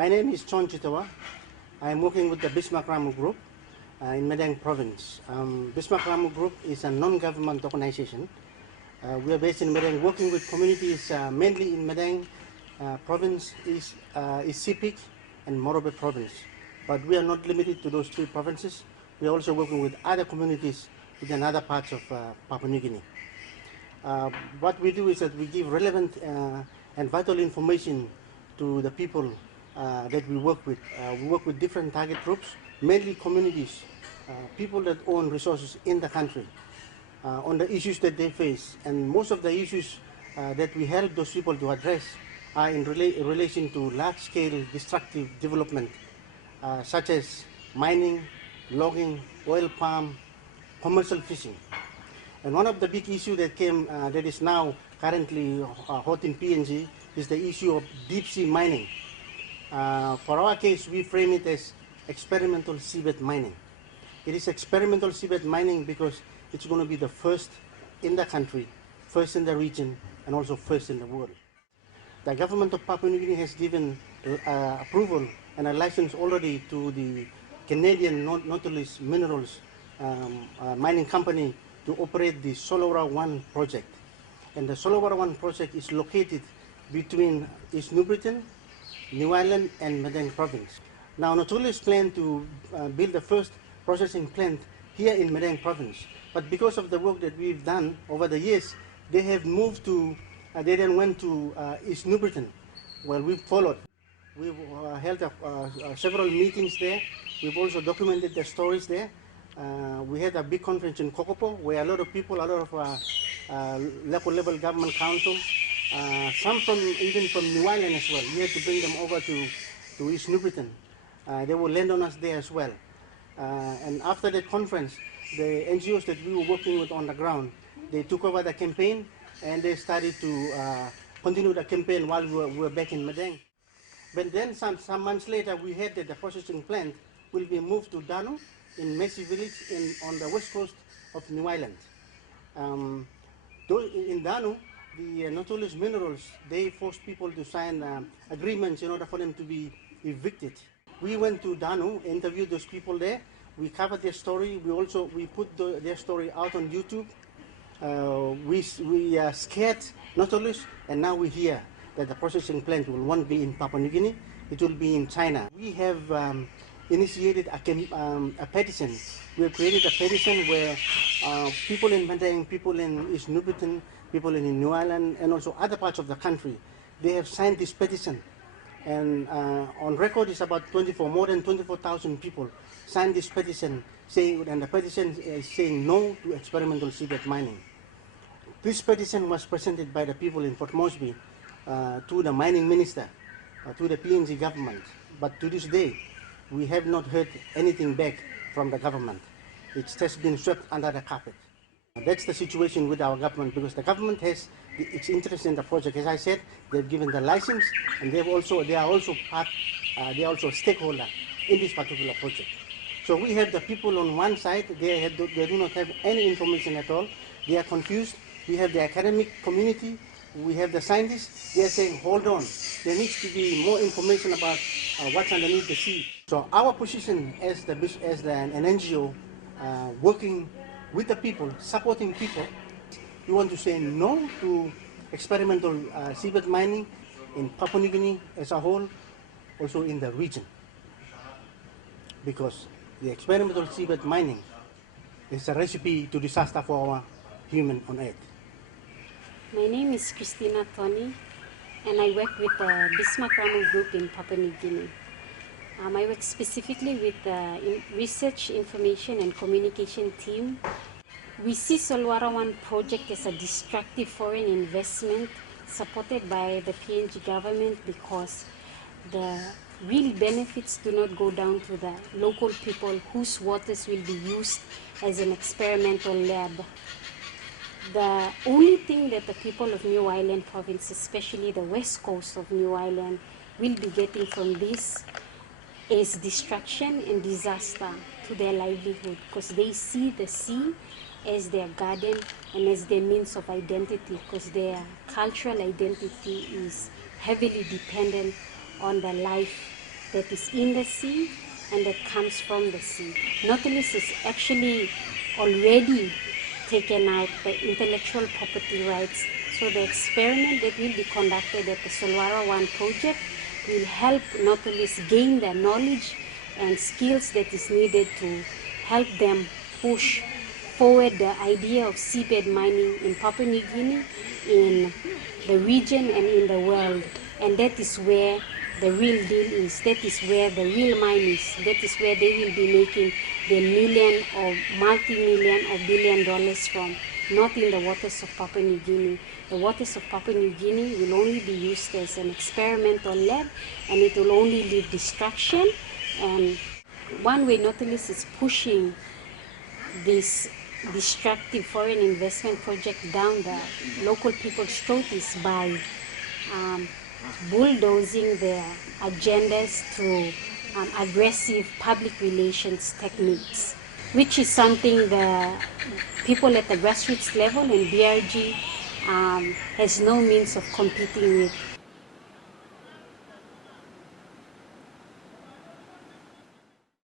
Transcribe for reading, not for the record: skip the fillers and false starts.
My name is Chon Chitawa. I am working with the Bismarck Ramu Group in Madang Province. Bismarck Ramu Group is a non-government organization. We are based in Madang, working with communities mainly in Madang Province, is Seabed and Morobe Province. But we are not limited to those three provinces. We are also working with other communities within other parts of Papua New Guinea. What we do is that we give relevant and vital information to the people that we work with. We work with different target groups, mainly communities, people that own resources in the country, on the issues that they face. And most of the issues that we help those people to address are in relation to large-scale destructive development, such as mining, logging, oil palm, commercial fishing. And one of the big issues that came, that is now currently hot in PNG, is the issue of deep-sea mining. For our case, we frame it as experimental seabed mining. It is experimental seabed mining because it's going to be the first in the country, first in the region, and also first in the world. The government of Papua New Guinea has given approval and a license already to the Canadian Nautilus Minerals mining company to operate the Solwara 1 project. And the Solwara 1 project is located between East New Britain, New Ireland, and Madang Province. Now, Nautilus planned to build the first processing plant here in Madang Province. But because of the work that we've done over the years, they have moved to, they then went to East New Britain. Well, we've followed. We've held several meetings there. We've also documented the stories there. We had a big conference in Kokopo where a lot of people, a lot of local level government council, some even from New Ireland as well. We had to bring them over to East New Britain. They will land on us there as well. And after that conference, the NGOs that we were working with on the ground, they took over the campaign and they started to continue the campaign while we were back in Madang. But then some months later, we heard that the processing plant will be moved to Danu in Messi village on the west coast of New Ireland. In Danu, the Nautilus Minerals, they forced people to sign agreements in order for them to be evicted. We went to Danu, interviewed those people there. We covered their story. We put their story out on YouTube. We scared Nautilus, and now we hear that the processing plant won't be in Papua New Guinea. It will be in China. We have initiated a petition. We have created a petition where people in Madang, people in East New Britain, people in New Ireland, and also other parts of the country, they have signed this petition. And on record, it's about more than 24,000 people signed this petition, and the petition is saying no to experimental seabed mining. This petition was presented by the people in Port Moresby to the mining minister, to the PNG government. But to this day, we have not heard anything back from the government. It's just been swept under the carpet. That's the situation with our government, because the government has its interest in the project. As I said, they've given the license, and they are also a stakeholder in this particular project. So we have the people on one side, they do not have any information at all. They are confused. We have the academic community, we have the scientists. They are saying, hold on, there needs to be more information about what's underneath the sea. So our position as an NGO working with the people, supporting people, we want to say no to experimental seabed mining in Papua New Guinea as a whole, also in the region. Because the experimental seabed mining is a recipe to disaster for our human on Earth. My name is Christina Tony, and I work with the Bismarck Ramu Group in Papua New Guinea. I work specifically with the Research, Information and Communication team. We see Solwara 1 project as a destructive foreign investment supported by the PNG government because the real benefits do not go down to the local people whose waters will be used as an experimental lab. The only thing that the people of New Ireland province, especially the west coast of New Ireland, will be getting from this is destruction and disaster to their livelihood, because they see the sea as their garden and as their means of identity, because their cultural identity is heavily dependent on the life that is in the sea and that comes from the sea. Nautilus is actually already taken out the intellectual property rights. So the experiment that will be conducted at the Solwara 1 project will help Nautilus gain the knowledge and skills that is needed to help them push forward the idea of seabed mining in Papua New Guinea, in the region and in the world. And that is where the real deal is. That is where the real mine is. That is where they will be making the million or multi-million or billion dollars from, not in the waters of Papua New Guinea. The waters of Papua New Guinea will only be used as an experimental lab, and it will only leave destruction. And one way Nautilus is pushing this destructive foreign investment project down the local people's throat is by bulldozing their agendas through aggressive public relations techniques, which is something the people at the grassroots level and BRG has no means of competing with.